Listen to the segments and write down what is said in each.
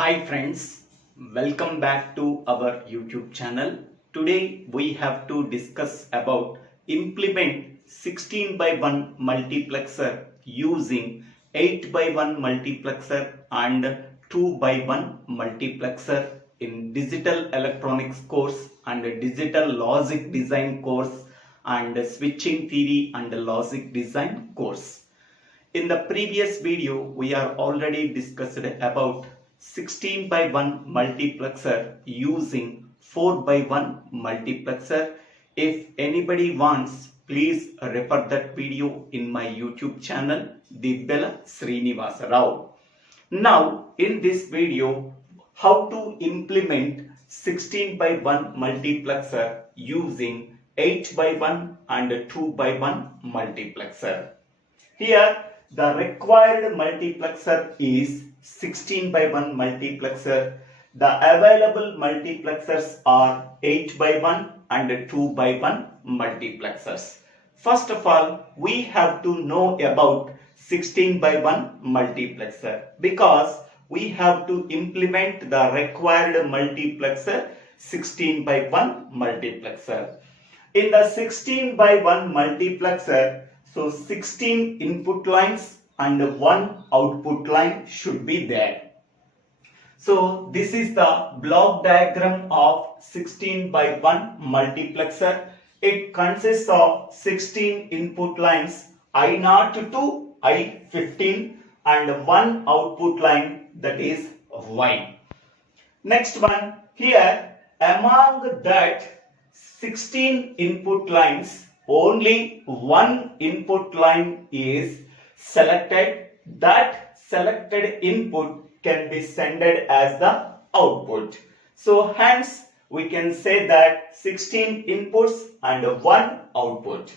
Hi friends, welcome back to our YouTube channel. Today we have to discuss about implement 16 by 1 multiplexer using 8 by 1 multiplexer and 2 by 1 multiplexer in digital electronics course and digital logic design course and switching theory and logic design course. In the previous video, we are already discussed about 16 by 1 multiplexer using 4 by 1 multiplexer. If anybody wants, please refer that video in my YouTube channel, DIVVELA SRINIVASA. Now, in this video, how to implement 16 by 1 multiplexer using 8 by 1 and 2 by 1 multiplexer. Here, the required multiplexer is 16 by 1 multiplexer. The available multiplexers are 8 by 1 and 2 by 1 multiplexers. First of all, we have to know about 16 by 1 multiplexer because we have to implement the required multiplexer 16 by 1 multiplexer. In the 16 by 1 multiplexer, so 16 input lines and 1 output line should be there. So this is the block diagram of 16 by 1 multiplexer. It consists of 16 input lines I0 to I15 and 1 output line, that is Y. Next one, here among that 16 input lines, only one input line is selected. That selected input can be sent as the output. So hence we can say that 16 inputs and 1 output.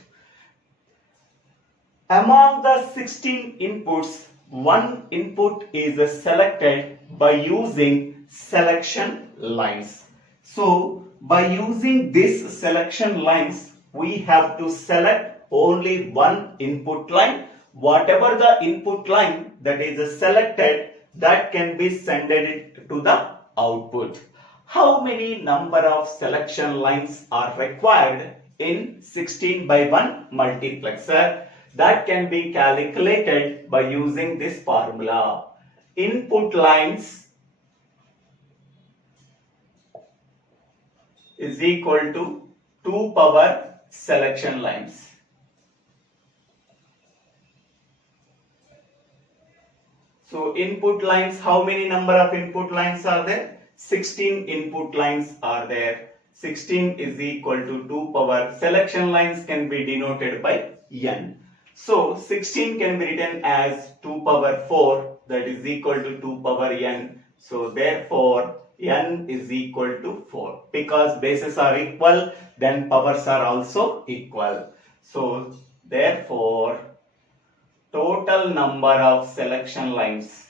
Among the 16 inputs, one input is selected by using selection lines. So by using these selection lines, we have to select only one input line. Whatever the input line that is selected, that can be sent to the output. How many number of selection lines are required in 16 by 1 multiplexer? That can be calculated by using this formula. Input lines is equal to 2 power selection lines. So input lines, how many number of input lines are there? 16 input lines are there. 16 is equal to 2 power. Selection lines can be denoted by n. So 16 can be written as 2 power 4, that is equal to 2 power n. So therefore n is equal to 4. Because bases are equal, then powers are also equal. So therefore total number of selection lines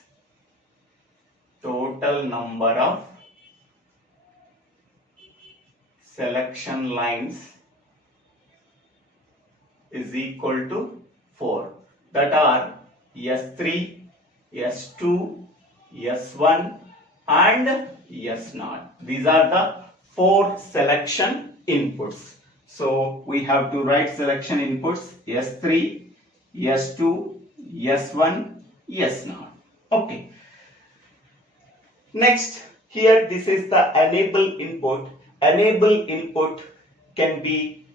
is equal to 4. That are S3, S2, S1 and S0. These are the 4 selection inputs. So we have to write selection inputs S3, S2, S1, S0. Okay. Next, here this is the enable input. Enable input can be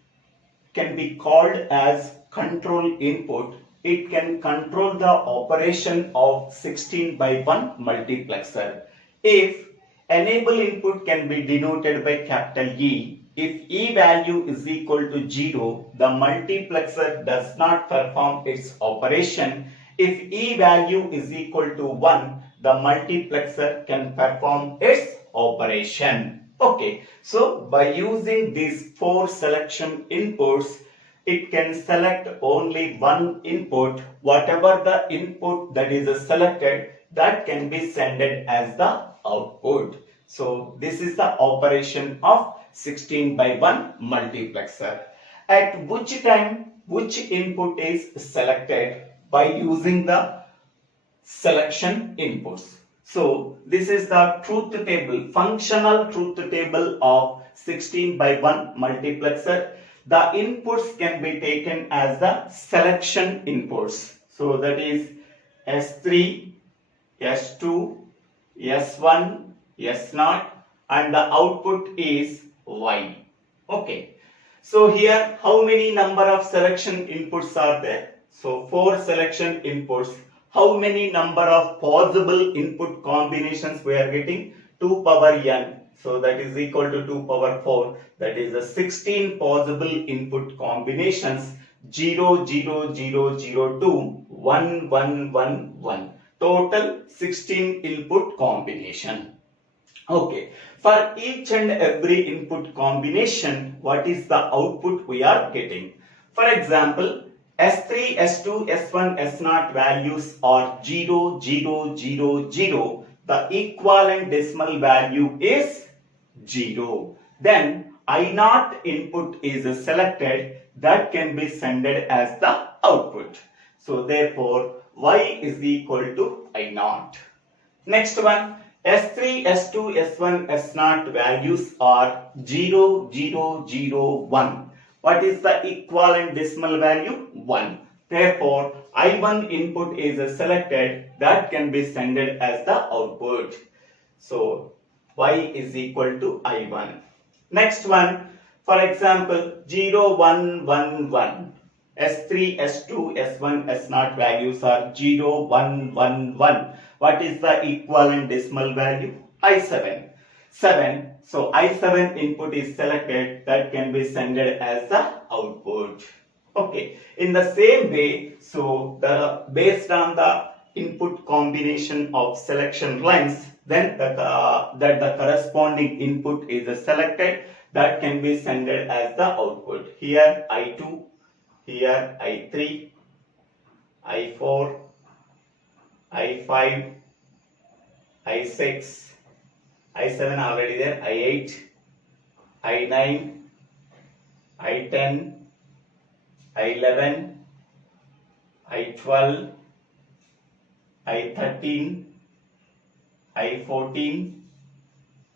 called as control input. It can control the operation of 16 by 1 multiplexer. If enable input can be denoted by capital E, if E value is equal to 0, the multiplexer does not perform its operation. If E value is equal to 1, the multiplexer can perform its operation. Okay, so by using these 4 selection inputs, it can select only one input. Whatever the input that is selected, that can be sent as the output. So this is the operation of 16 by 1 multiplexer. At which time, which input is selected? By using the selection inputs. So this is the truth table, functional truth table of 16 by 1 multiplexer. The inputs can be taken as the selection inputs. So that is S3, S2, S1, S0, and the output is Y. Okay. So here how many number of selection inputs are there? So 4 selection inputs. How many number of possible input combinations we are getting? 2 power n. So that is equal to 2 power 4. That is the 16 possible input combinations. 0, 0, 0, 0, 2, 1, 1, 1, 1. Total 16 input combination. Okay. For each and every input combination, what is the output we are getting? For example, S3, S2, S1, S0 values are 0, 0, 0, 0. The equivalent decimal value is 0. Then I0 input is selected, that can be sent as the output. So therefore, Y is equal to I0. Next one, S3, S2, S1, S0 values are 0, 0, 0, 1. What is the equivalent decimal value? 1. Therefore, I1 input is selected, that can be sent as the output. So, Y is equal to I1. Next one, for example, 0, 1, 1, 1. S3, S2, S1, S0 values are 0, 1, 1, 1. What is the equivalent decimal value? I7. 7. So I7 input is selected, that can be sent as the output. Okay. In the same way, so based on the input combination of selection lines, then the corresponding input is selected, that can be sent as the output. Here I2, here I3, I4, I5, I6, I7 already there, I8, I9, I10, I11, I12, I13, I14,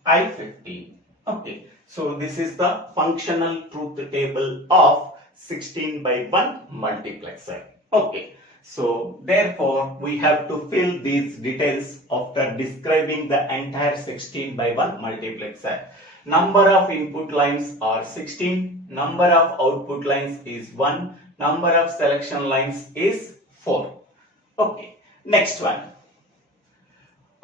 I15. Okay, so this is the functional truth table of 16 by 1 multiplexer. Okay. So therefore, we have to fill these details after describing the entire 16 by 1 multiplexer. Number of input lines are 16, number of output lines is 1, number of selection lines is 4. Okay, next one.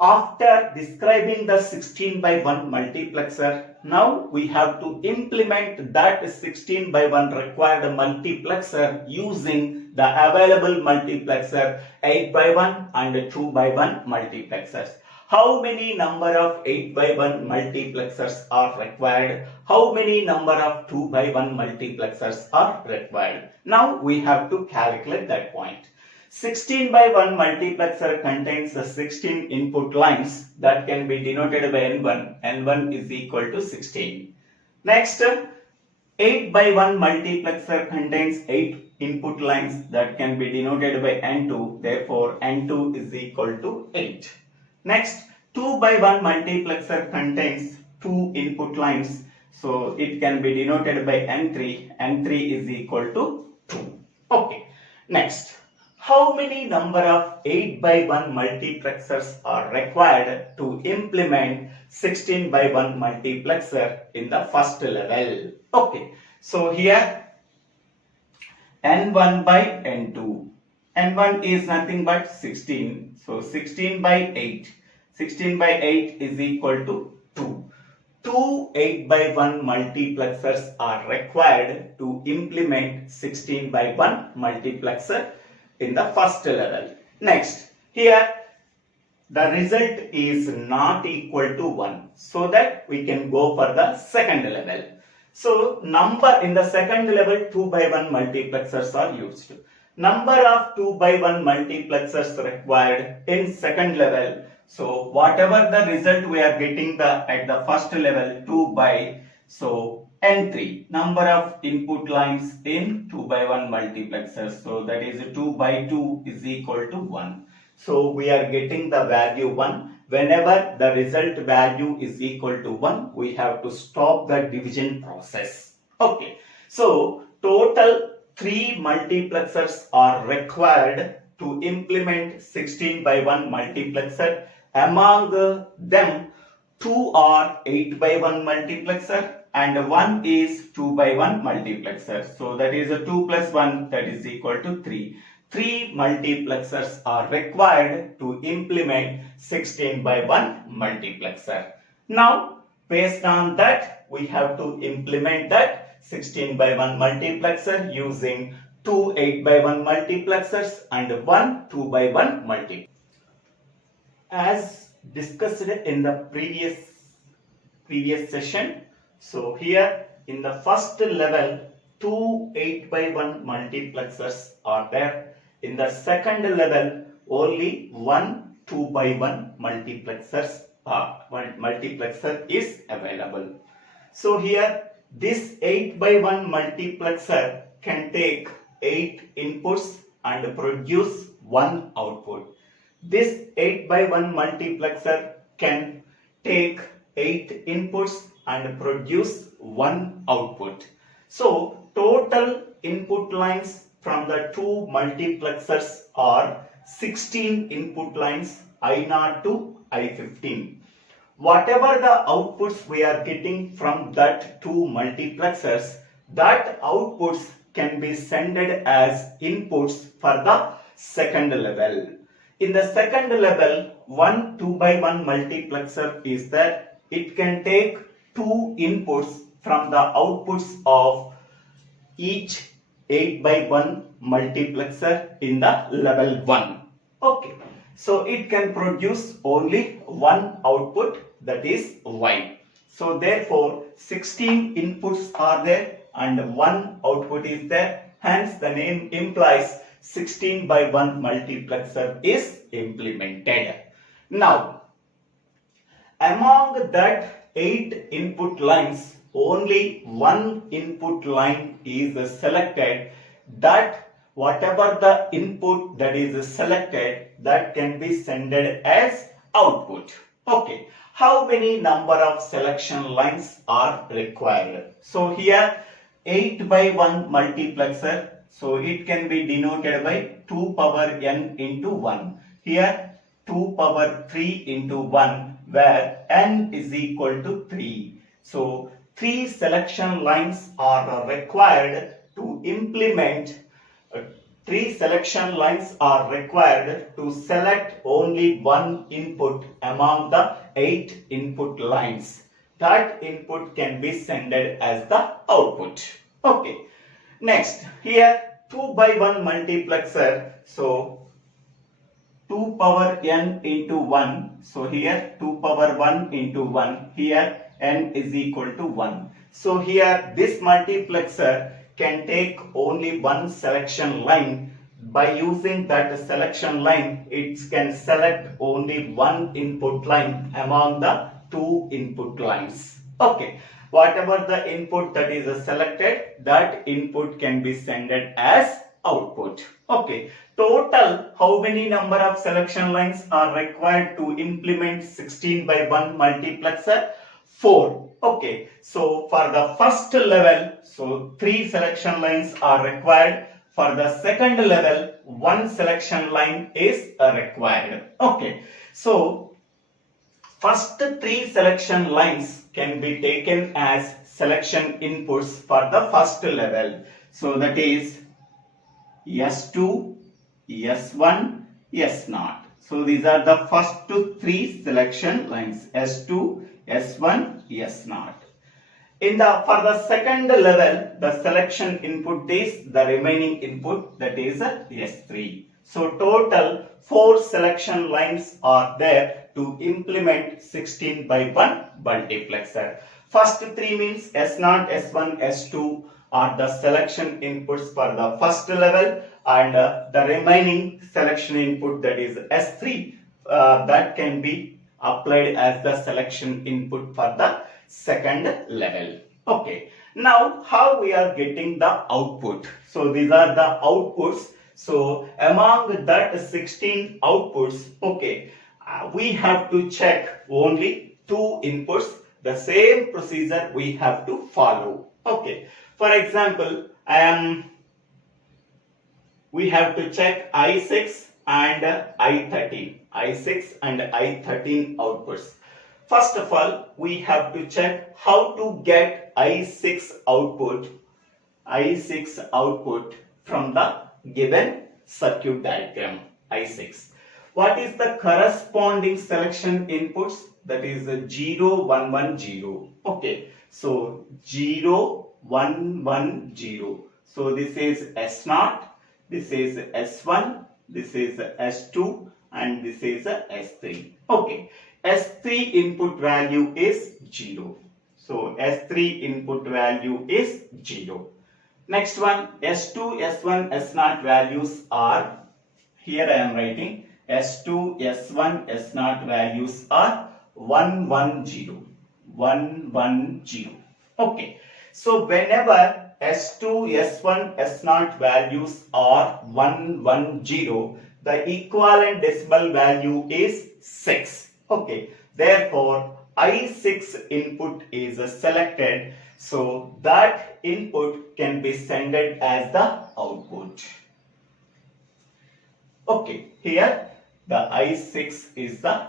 After describing the 16 by 1 multiplexer, now we have to implement that 16 by 1 required multiplexer using the available multiplexer 8 by 1 and 2 by 1 multiplexers. How many number of 8 by 1 multiplexers are required? How many number of 2 by 1 multiplexers are required? Now we have to calculate that point. 16 by 1 multiplexer contains the 16 input lines, that can be denoted by N1. N1 is equal to 16. Next, 8 by 1 multiplexer contains 8 input lines, that can be denoted by N2. Therefore, N2 is equal to 8. Next, 2 by 1 multiplexer contains 2 input lines. So, it can be denoted by N3. N3 is equal to 2. Okay. Next, how many number of 8 by 1 multiplexers are required to implement 16 by 1 multiplexer in the first level? Okay. So, here N1 by N2. N1 is nothing but 16. So, 16 by 8. 16 by 8 is equal to 2. Two 8 by 1 multiplexers are required to implement 16 by 1 multiplexer in the first level. Next, here the result is not equal to 1. So that we can go for the second level. So, number in the second level 2 by 1 multiplexers are used. Number of 2 by 1 multiplexers required in second level. So, whatever the result we are getting at the first level 2 by, so N3, number of input lines in 2 by 1 multiplexers. So, that is 2 by 2 is equal to 1. So, we are getting the value 1. whenever the result value is equal to 1, we have to stop the division process. Okay, so total 3 multiplexers are required to implement 16 by 1 multiplexer. Among them, 2 are 8 by 1 multiplexer and 1 is 2 by 1 multiplexer. So that is a 2 plus 1, that is equal to 3. 3 multiplexers are required to implement 16 by 1 multiplexer. Now, based on that, we have to implement that 16 by 1 multiplexer using 2 8 by 1 multiplexers and 1 2 by 1 multiplexer. As discussed in the previous session, so here in the first level, 2 8 by 1 multiplexers are there. In the second level, only 1 2 by 1 multiplexer is available. So here this 8 by 1 multiplexer can take 8 inputs and produce 1 output. This 8 by 1 multiplexer can take 8 inputs and produce 1 output. So total input lines from the 2 multiplexers are 16 input lines, I0 to I15. Whatever the outputs we are getting from that 2 multiplexers, that outputs can be sent as inputs for the second level. In the second level, 1 2 by 1 multiplexer is that it can take 2 inputs from the outputs of each 8 by 1 multiplexer in the level 1. Okay, so it can produce only one output, that is Y. So therefore 16 inputs are there and one output is there. Hence the name implies 16 by 1 multiplexer is implemented. Now, among that 8 input lines, only one input line is selected, that whatever the input that is selected, that can be sent as output. Okay, how many number of selection lines are required? So here 8 by 1 multiplexer, so it can be denoted by 2 power n into 1. Here 2 power 3 into 1, where n is equal to 3. So 3 selection lines are required to implement. 3 selection lines are required to select only one input among the 8 input lines. That input can be sent as the output. Okay. Next, here 2 by 1 multiplexer. So 2 power n into 1. So here 2 power 1 into 1. Here n is equal to 1. So here this multiplexer can take only one selection line. By using that selection line, it can select only one input line among the 2 input lines. Okay, whatever the input that is selected, that input can be sent as output. Okay, total how many number of selection lines are required to implement 16 by 1 multiplexer? 4. Okay, so for the first level, so 3 selection lines are required. For the second level, 1 selection line is required. Okay, so first 3 selection lines can be taken as selection inputs for the first level. So that is S2, S1, S0. So these are the first 3 selection lines, S2, S1, S0. For the second level, the selection input is the remaining input, that is S3. So total 4 selection lines are there to implement 16 by 1 multiplexer. First 3 means S0, S1, S2 are the selection inputs for the first level, and the remaining selection input, that is S3, that can be applied as the selection input for the second level. Okay, now how we are getting the output? So these are the outputs. So among that 16 outputs, okay, we have to check only two inputs. The same procedure we have to follow. Okay. For example, we have to check I6 and I13. I6 and I13 outputs. First of all, we have to check how to get I6 output from the given circuit diagram I6. What is the corresponding selection inputs? That is 0, 1, 1, 0. Okay, so 0, 1, 1, 0. So this is S0, this is S1, this is S2, and this is S3. Okay, S3 input value is 0. So S3 input value is 0. Next one, S2, S1, S0 values are, here I am writing, S2, S1, S0 values are 1, 1, 0. 1, 1, 0. Okay. So whenever S2, S1, S0 values are 1, 1, 0, the equivalent decimal value is 6. Okay. Therefore, I6 input is selected. So that input can be sent as the output. Okay. Here the I6 is the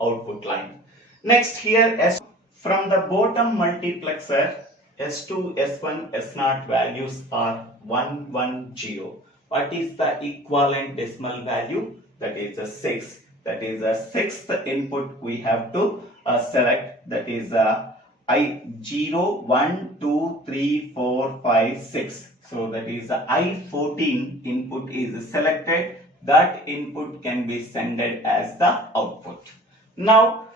output line. Next here, from the bottom multiplexer, S2, S1, S0 values are 1, 1, 0. What is the equivalent decimal value? That is a 6. That is a sixth input we have to select. That is I0, 1, 2, 3, 4, 5, 6. So that is the I14 input is selected. That input can be sent as the output. Now,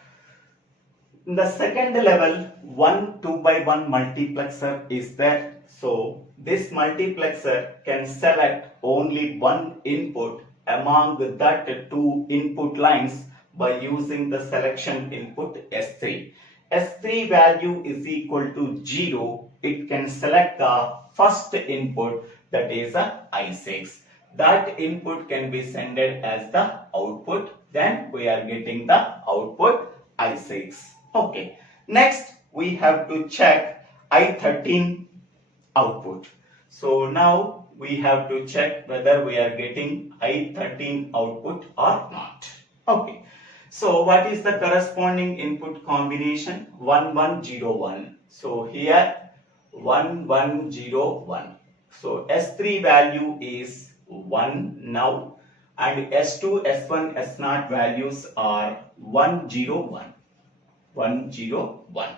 in the second level, 1 2x1 multiplexer is there. So this multiplexer can select only one input among that two input lines by using the selection input S3. S3 value is equal to 0. It can select the first input, that is I6. That input can be sent as the output. Then we are getting the output I6. Okay. Next, we have to check I13 output. So now we have to check whether we are getting I13 output or not. Okay. So what is the corresponding input combination? 1, 1, 0, 1. So here 1, 1, 0, 1. So S3 value is 1 now, and S2, S1, S0 values are 1, 0, 1. 1, 0, 1.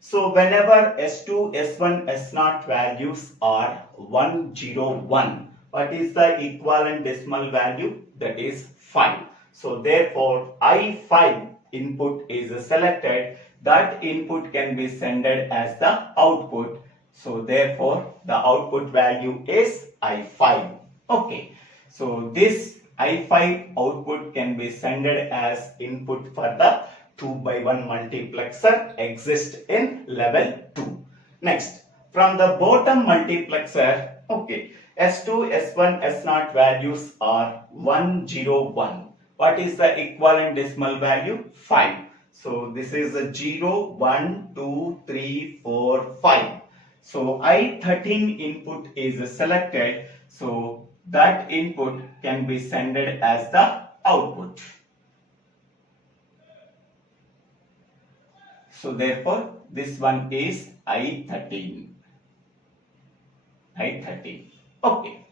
So whenever S2, S1, S0 values are 1, 0, 1, what is the equivalent decimal value? That is 5. So therefore I5 input is selected. That input can be sent as the output. So therefore the output value is I5. Okay. So this I5 output can be sent as input for the 2x1 multiplexer exists in level 2. Next, from the bottom multiplexer, okay, S2, S1, S0 values are 1, 0, 1. What is the equivalent decimal value? 5. So this is a 0, 1, 2, 3, 4, 5. So I13 input is selected. So that input can be sent as the output. So therefore this one is I13. I13. Okay.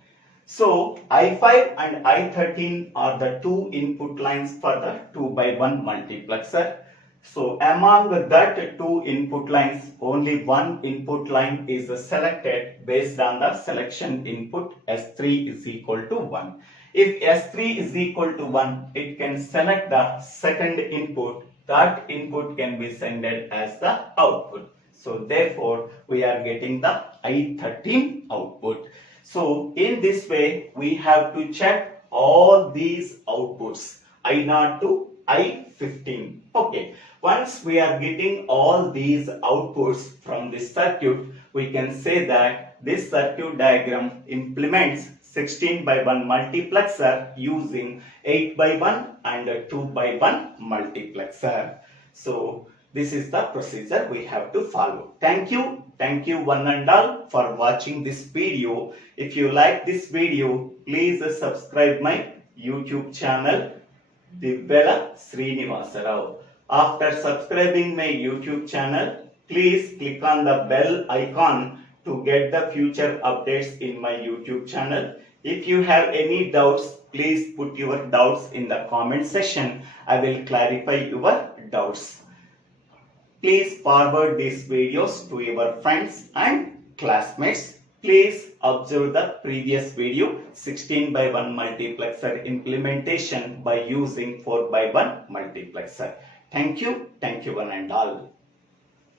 So I5 and I13 are the two input lines for the 2x1 multiplexer. So among that two input lines, only one input line is selected based on the selection input S3 is equal to 1. If S3 is equal to 1, it can select the second input. That input can be sent as the output. So therefore we are getting the I13 output. So in this way we have to check all these outputs, I0 to I15. Okay. Once we are getting all these outputs from this circuit, we can say that this circuit diagram implements 16x1 multiplexer using 8x1 and a 2 by 1 multiplexer. So this is the procedure we have to follow. Thank you one and all for watching this video. If you like this video, please subscribe my YouTube channel DIVVELA Srinivasa. After subscribing my YouTube channel, please click on the bell icon to get the future updates in my YouTube channel. If you have any doubts, please put your doubts in the comment section. I will clarify your doubts. Please forward these videos to your friends and classmates. Please observe the previous video 16 by 1 multiplexer implementation by using 4 by 1 multiplexer. Thank you one and all.